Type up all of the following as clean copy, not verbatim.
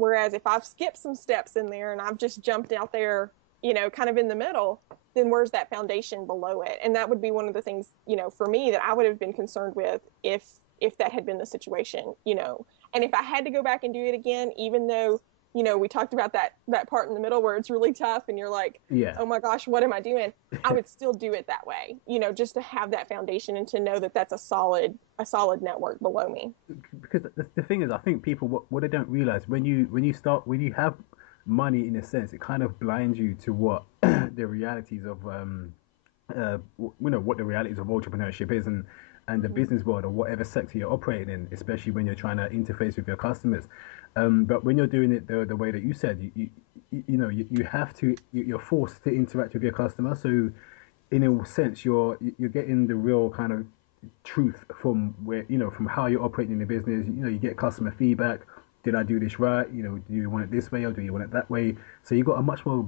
Whereas if I've skipped some steps in there and I've just jumped out there, kind of in the middle, then where's that foundation below it? And that would be one of the things, for me that I would have been concerned with if that had been the situation. And if I had to go back and do it again, even though, we talked about that part in the middle where it's really tough and you're like, Yeah. oh my gosh, what am I doing? I would still do it that way, just to have that foundation and to know that that's a solid network below me. Because the thing is, I think people what they don't realize when you have money in a sense, it kind of blinds you to what the realities of what the realities of entrepreneurship is and the Mm-hmm. business world or whatever sector you're operating in, especially when you're trying to interface with your customers. But when you're doing it the way that you said, you have to you're forced to interact with your customer. So in a sense, you're getting the real kind of truth from where from how you're operating in the business. You get customer feedback. Did I do this right? Do you want it this way or do you want it that way? So you got a much more,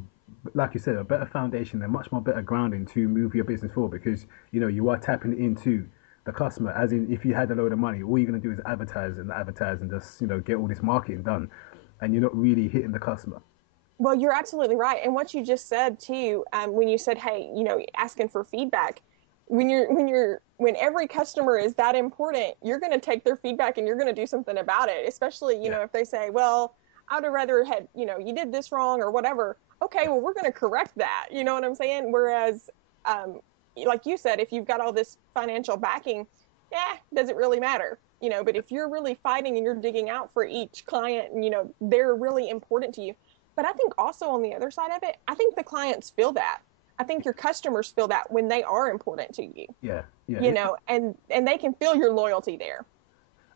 like you said, a better foundation and much more better grounding to move your business forward because you are tapping into the customer. As in, if you had a load of money, all you're going to do is advertise and just get all this marketing done, and you're not really hitting the customer. Well, you're absolutely right. And what you just said too, when you said, "Hey, asking for feedback," when every customer is that important, you're going to take their feedback and you're going to do something about it. Especially, Yeah, if they say, "Well, I'd have rather had, you did this wrong or whatever." Okay, well, we're going to correct that. You know what I'm saying? Whereas, um, like you said, if you've got all this financial backing, yeah, does it really matter? But if you're really fighting and you're digging out for each client and, they're really important to you. But I think also on the other side of it, I think the clients feel that. I think your customers feel that when they are important to you, yeah, yeah. and they can feel your loyalty there.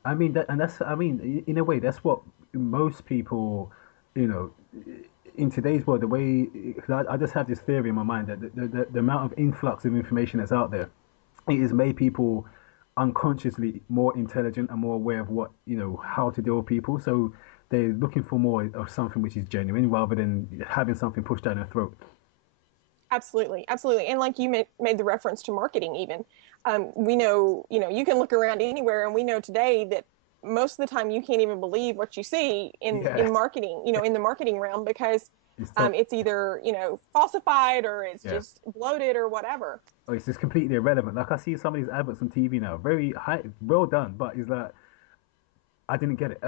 I mean that, and that's I mean in a way that's what most people, you know, in today's world, the way because I just have this theory in my mind that the amount of influx of information that's out there, it has made people unconsciously more intelligent and more aware of what how to deal with people. So they're looking for more of something which is genuine rather than having something pushed down their throat. Absolutely, absolutely. And like you made the reference to marketing, even we know, you can look around anywhere, and we know today that most of the time you can't even believe what you see in Yeah, marketing, in the marketing realm because it's tough. it's either falsified or it's Yeah. just bloated or whatever. Oh, it's just completely irrelevant. Like I see some of these adverts on TV now, very high, well done, but it's like I didn't get it.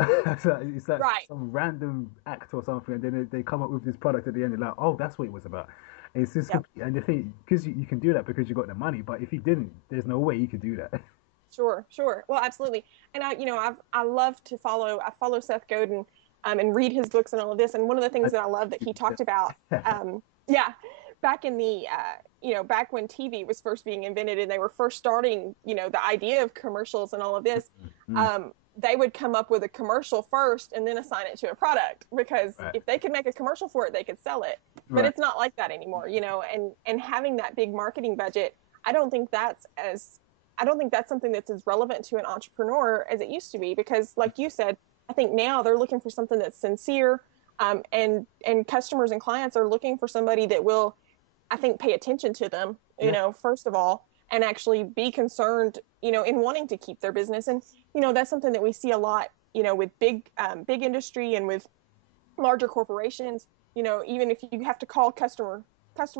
It's like Right. some random act or something, and then they come up with this product at the end. They're like, oh, that's what it was about. It's just Yep. complete, and the thing because you can do that because you got the money, but if you didn't, there's no way you could do that. Sure, sure. Well, absolutely. And I love to I follow Seth Godin, and read his books and all of this. And one of the things that I love that he talked about, yeah, back in the, back when TV was first being invented and they were first starting, the idea of commercials and all of this, Mm, they would come up with a commercial first and then assign it to a product because right, if they could make a commercial for it, they could sell it. But right. it's not like that anymore, and having that big marketing budget, I don't think that's as I don't think that's something that's as relevant to an entrepreneur as it used to be because, like you said, I think now they're looking for something that's sincere, and customers and clients are looking for somebody that will, I think, pay attention to them, Yeah, first of all, and actually be concerned, in wanting to keep their business. And, that's something that we see a lot, with big industry and with larger corporations. Even if you have to call customer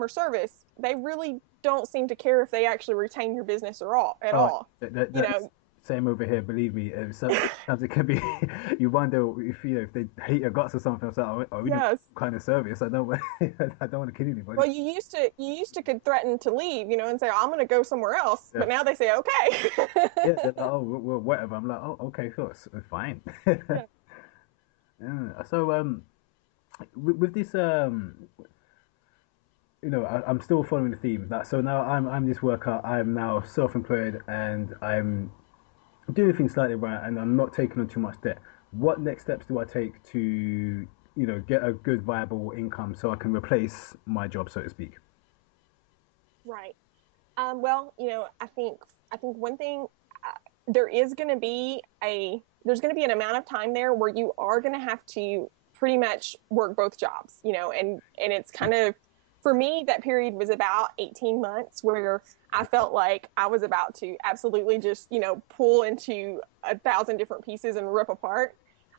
service, they really don't seem to care if they actually retain your business or all at oh, all. You that's know, same over here. Believe me, sometimes it can be. You wonder if if they hate your guts or something. So are we the yes. kind of service? I don't. I don't want to kill anybody. Well, you used to could threaten to leave, and say, I'm going to go somewhere else. Yeah, But now they say, yeah. okay. They're like, oh, well, whatever. I'm like, oh, okay, sure, fine. Yeah. Yeah. So with this I'm still following the theme. That so now I'm this worker. I'm now self-employed and I'm doing things slightly right, and I'm not taking on too much debt. What next steps do I take to get a good viable income so I can replace my job, so to speak? Right. Well, I think one thing, there is going to be there's going to be an amount of time there where you are going to have to pretty much work both jobs, and it's kind of, for me, that period was about 18 months where I felt like I was about to absolutely just, pull into 1,000 different pieces and rip apart.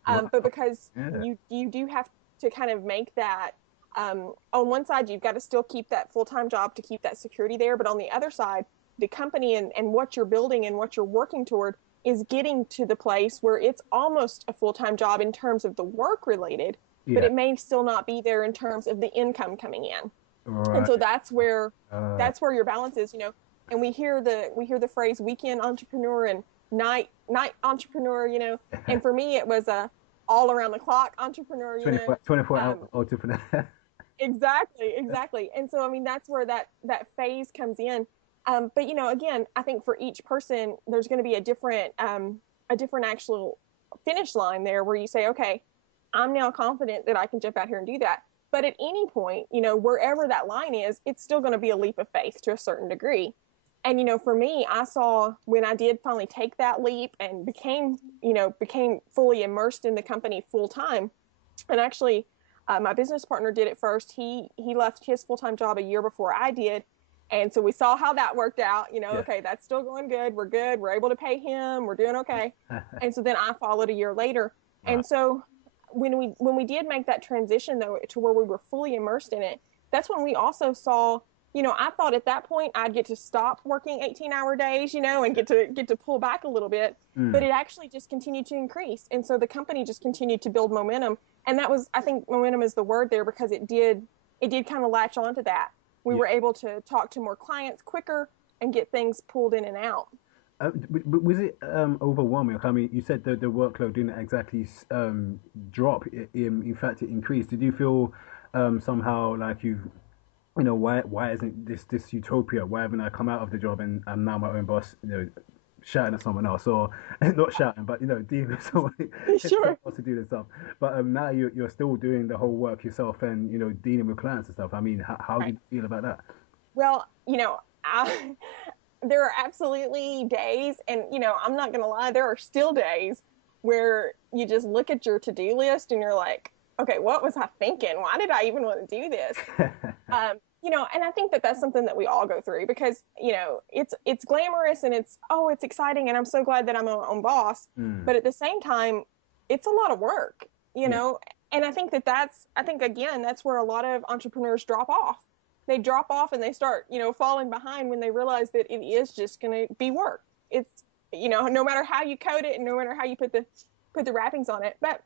Wow. But because Yeah. you do have to kind of make that on one side, you've got to still keep that full-time job to keep that security there. But on the other side, the company and what you're building and what you're working toward is getting to the place where it's almost a full-time job in terms of the work related, but Yeah. it may still not be there in terms of the income coming in. And Right. so Uh, that's where your balance is, you know. And we hear the phrase weekend entrepreneur and night entrepreneur, you know. And for me, it was a all around the clock entrepreneur, you know. 24 hour Um, entrepreneur. exactly. And so, I mean, that's where that phase comes in. But you know, again, I think for each person, there's going to be a different actual finish line there where you say, okay, I'm now confident that I can jump out here and do that. But at any point, you know, wherever that line is, it's still going to be a leap of faith to a certain degree. And you know, for me, I saw when I did finally take that leap and became fully immersed in the company full time, and actually my business partner did it first. He left his full-time job a year before I did, and so we saw how that worked out, you know. Yeah. Okay, that's still going good, we're able to pay him, we're doing okay. And so then I followed a year later. Right. And so when we did make that transition though to where we were fully immersed in it, that's when we also saw, you know, I thought at that point I'd get to stop working 18-hour days, you know, and get to pull back a little bit, but Mm. it actually just continued to increase. And so the company just continued to build momentum. And that was, I think momentum is the word there, because it did kind of latch onto that. We Yeah. were able to talk to more clients quicker and get things pulled in and out. But was it overwhelming? I mean, you said the workload didn't exactly drop. In fact, it increased. Did you feel somehow like you know, why isn't this utopia? Why haven't I come out of the job and I'm now my own boss? You know, shouting at someone else, or not shouting, but you know, dealing with someone, someone Sure. else to do this stuff. But now you're still doing the whole work yourself, and you know, dealing with clients and stuff. I mean, how do Right. you feel about that? Well, you know, there are absolutely days, and you know, I'm not gonna lie, there are still days where you just look at your to-do list and you're like, okay, what was I thinking? Why did I even want to do this? You know, and I think that that's something that we all go through, because you know it's glamorous and it's exciting, and I'm so glad that I'm my own boss. Mm, But at the same time, it's a lot of work, you yeah, know. And I think that I think again that's where a lot of entrepreneurs drop off. They drop off and they start, you know, falling behind when they realize that it is just going to be work. It's, you know, no matter how you code it and no matter how you put the wrappings on it. But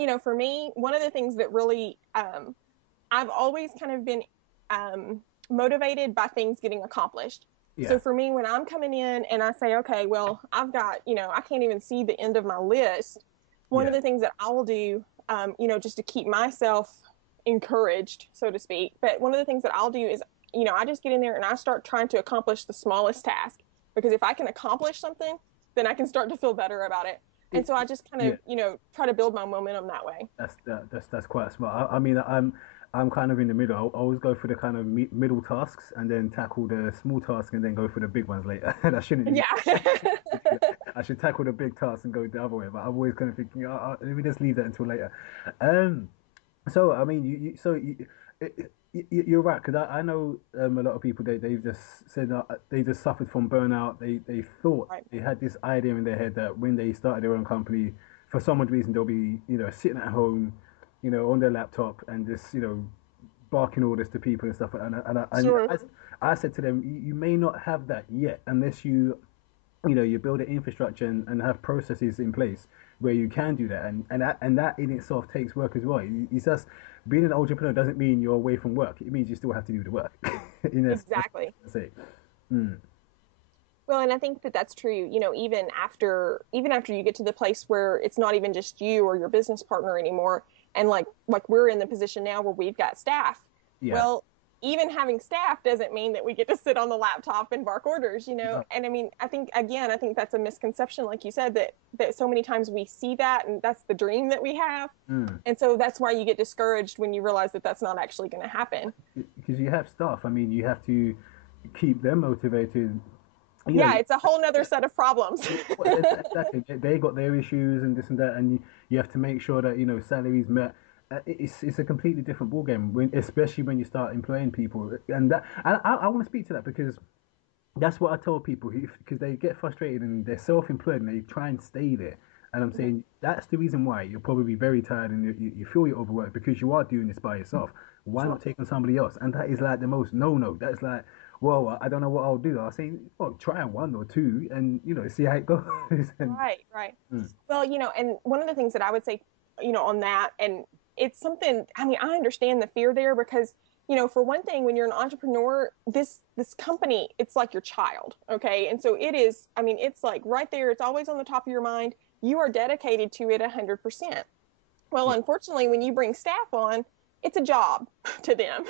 you know, for me, one of the things that really I've always kind of been motivated by things getting accomplished. yeah, So for me, when I'm coming in and I say, okay, well, I've got, you know, I can't even see the end of my list. One of yeah. the things that I will do, you know, just to keep myself encouraged, so to speak. But one of the things that I'll do is, you know, I just get in there and I start trying to accomplish the smallest task, because if I can accomplish something, then I can start to feel better about it. And It, so I just kind yeah. of, you know, try to build my momentum that way. That's quite smart. I mean, I'm kind of in the middle. I always go for the kind of middle tasks and then tackle the small tasks and then go for the big ones later. And I shouldn't use. Yeah. I should tackle the big tasks and go the other way. But I'm always kind of thinking, let me just leave that until later. Um, so I mean, you're right, because I know a lot of people they've just said that they just suffered from burnout. They thought Right. they had this idea in their head that when they started their own company, for some odd reason they'll be, you know, sitting at home, you know, on their laptop and just, you know, barking orders to people and stuff. And Sure. I said to them, you may not have that yet unless you know, you build an infrastructure and have processes in place where you can do that, and that in itself takes work as well. It's just being an entrepreneur doesn't mean you're away from work. It means you still have to do the work. In that's what Exactly. I say. Mm, Well, and I think that that's true, you know, even after you get to the place where it's not even just you or your business partner anymore, and like we're in the position now where we've got staff. yeah. Well, even having staff doesn't mean that we get to sit on the laptop and bark orders, you know. No. And I mean, I think that's a misconception, like you said, that so many times we see that and that's the dream that we have. Mm. And so that's why you get discouraged when you realize that that's not actually going to happen. Because you have staff. I mean, you have to keep them motivated. You know, Yeah, it's a whole nother set of problems. well, exactly. They got their issues and this and that, and you have to make sure that you know salaries met. It's a completely different ballgame, especially when you start employing people, and that I want to speak to that because that's what I tell people because they get frustrated and they're self-employed and they try and stay there. And I'm Mhm. saying that's the reason why you're probably very tired and you feel you're overworked because you are doing this by yourself. Why Sure. not take on somebody else? And that is like the most no. That's like, well, I don't know what I'll do. I'll say, well, try one or two and, see how it goes. and Right, right. mm, Well, and one of the things that I would say, on that, and it's something, I mean, I understand the fear there because, for one thing, when you're an entrepreneur, this company, it's like your child, okay? And so it is, I mean, it's like right there, it's always on the top of your mind. You are dedicated to it 100%. Well, yeah, unfortunately, when you bring staff on, it's a job to them.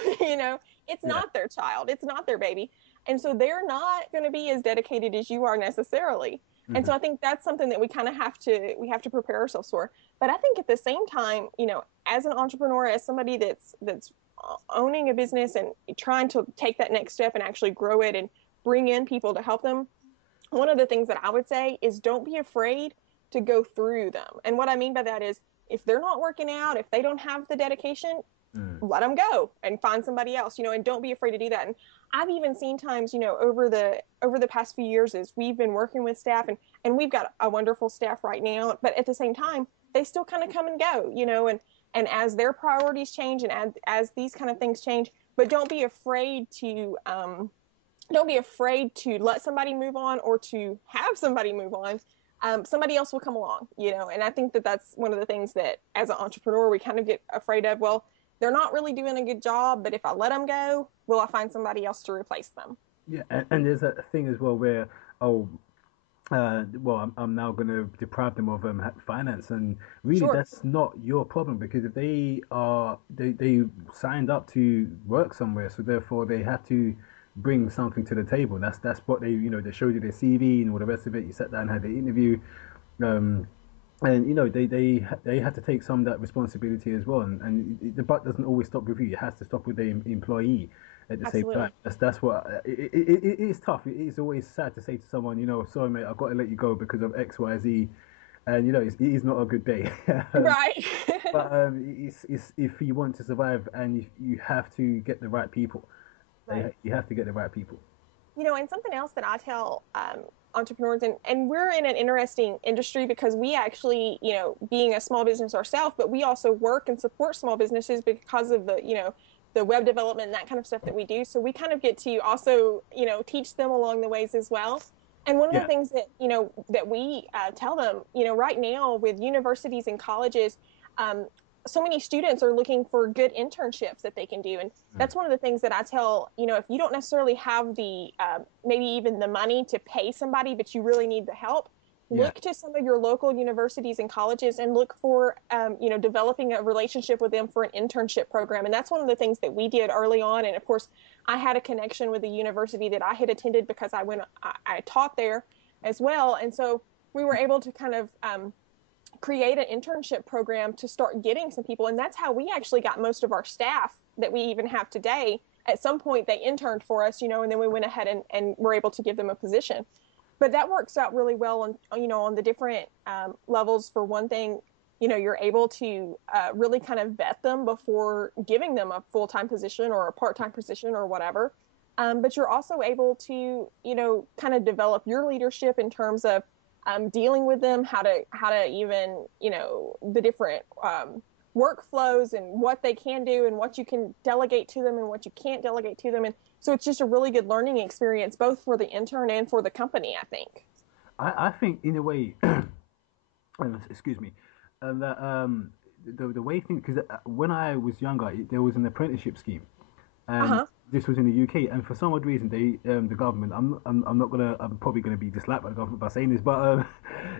It's yeah. not their child, it's not their baby. And so they're not going to be as dedicated as you are necessarily. And Hmm. so I think that's something that we have to prepare ourselves for. But I think at the same time, as an entrepreneur, as somebody that's owning a business and trying to take that next step and actually grow it and bring in people to help them, one of the things that I would say is don't be afraid to go through them. And what I mean by that is if they're not working out, if they don't have the dedication, Mm. let them go and find somebody else, and don't be afraid to do that. And I've even seen times, over the past few years as we've been working with staff and we've got a wonderful staff right now, but at the same time, they still kind of come and go, and as their priorities change and as these kind of things change, but don't be afraid to let somebody move on or to have somebody move on. Somebody else will come along, and I think that that's one of the things that as an entrepreneur we kind of get afraid of. Well, they're not really doing a good job, but if I let them go, will I find somebody else to replace them? Yeah, and there's a thing as well where, oh, well, I'm now going to deprive them of finance, and really Sure. that's not your problem because if they signed up to work somewhere, so therefore they have to bring something to the table. That's what they showed you their CV and all the rest of it. You sat down and had the interview, um, and they had to take some of that responsibility as well. And the buck doesn't always stop with you; it has to stop with the employee at the same time. Absolutely. That's what it is tough. It is always sad to say to someone, sorry mate, I've got to let you go because of X, Y, Z, and it is not a good day. Right. But it's if you want to survive, and you have to get the right people. Right. You have to get the right people. And something else that I tell entrepreneurs, and we're in an interesting industry because we actually, being a small business ourselves, but we also work and support small businesses because of the web development and that kind of stuff that we do. So we kind of get to also, teach them along the ways as well. And one of the Yeah, things that we tell them, right now with universities and colleges, um, so many students are looking for good internships that they can do. And mm, that's one of the things that I tell, if you don't necessarily have the maybe even the money to pay somebody, but you really need the help, yeah, look to some of your local universities and colleges and look for, developing a relationship with them for an internship program. And that's one of the things that we did early on. And of course, I had a connection with a university that I had attended because I taught there as well. And so we were able to kind of create an internship program to start getting some people. And that's how we actually got most of our staff that we even have today. At some point, they interned for us, and then we went ahead and were able to give them a position. But that works out really well on the different levels. For one thing, you're able to really kind of vet them before giving them a full-time position or a part-time position or whatever. But you're also able to, kind of develop your leadership in terms of dealing with them, how to even the different workflows and what they can do and what you can delegate to them and what you can't delegate to them. And so it's just a really good learning experience both for the intern and for the company, I think. I think in a way, excuse me, that the way things because when I was younger, there was an apprenticeship scheme, and Uh-huh. this was in the UK. And for some odd reason, the government, I'm not gonna, I'm probably gonna be disliked by the government by saying this, but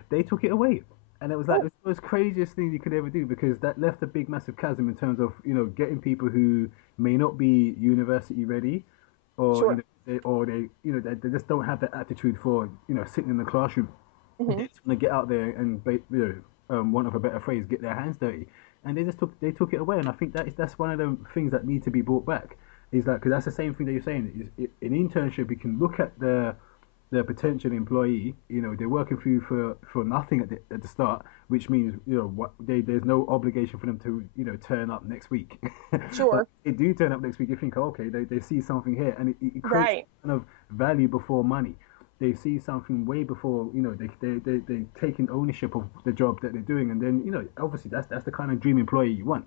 they took it away, and it was like Oh, the most craziest thing you could ever do because that left a big, massive chasm in terms of getting people who may not be university ready, or sure. they just don't have the aptitude for sitting in the classroom. They Hmm. just want to get out there and want of a better phrase, get their hands dirty, and they took it away. And I think that's one of the things that need to be brought back. Is that because that's the same thing that you're saying? In internship, you can look at the potential employee. They're working for you for nothing at the start, which means there's no obligation for them to turn up next week. But Sure. they do turn up next week. You think, okay, they see something here, and it creates Right. kind of value before money. they see something way before they taking ownership of the job that they're doing, and then obviously that's the kind of dream employee you want.